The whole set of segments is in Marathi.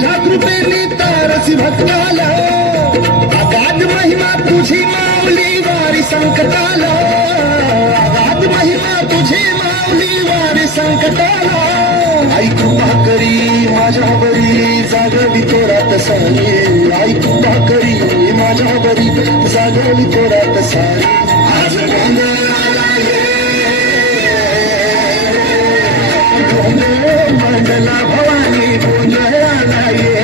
तुझ्या कृपेने तारसी भक्ताला, अगाध महिमा तुझी माऊली वारी संकटाला, अगाध महिमा तुझी माऊली वारी संकटाला. आई कृपा करी माझ्यावरी जागवी तोरात सारी, आई कृपा करी माझ्यावरी जागवी तोरात सारी. आज गोंधळाला गोंधळ मांडला भवानी, गोंधळाला ये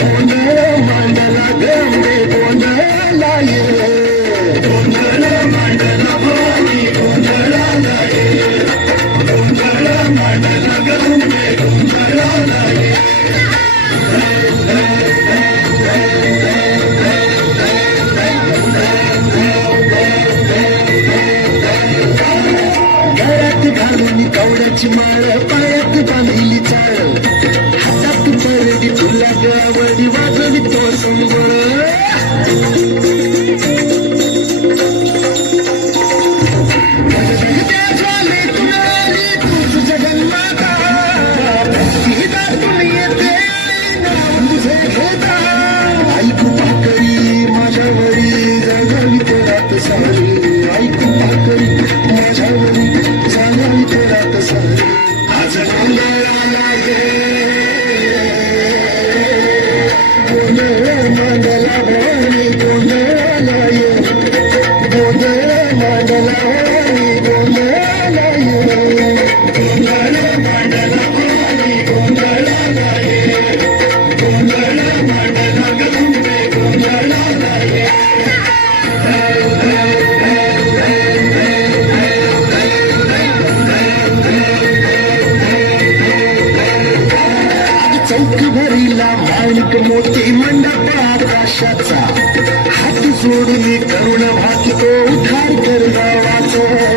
गोंधळ मांडला गंगे, गोंधळाला ये गोंधळ मांडला भवानी, गोंधळाला ये गोंधळ मांडला गंगे, गोंधळाला ये. गळ्यात घालून कवड्याची माळ, पायात बांधिली चाळ, हातात परडी तुला गळावडी वाजवी तो संबळ. आई कृपा करी माझ्यावरी जागावी तोरात सारी, आई कृपा करी माझ्यावरी जागावी तोरात सारी. आज गोंधळाला ये गोंधळ मांडला भवानी, गोंधळाला ये गोंधळ मांडला भवानी, गोंधळाला ये गोंधळ मांडला भवानी, गोंधळाला ये गोंधळ मांडला गंगे, गोंधळाला ये. चौक भरीला माणिक मोती मंडप आकाशाचा, हात जोडून करुण भाकी तो उद्धार कर गावाचा.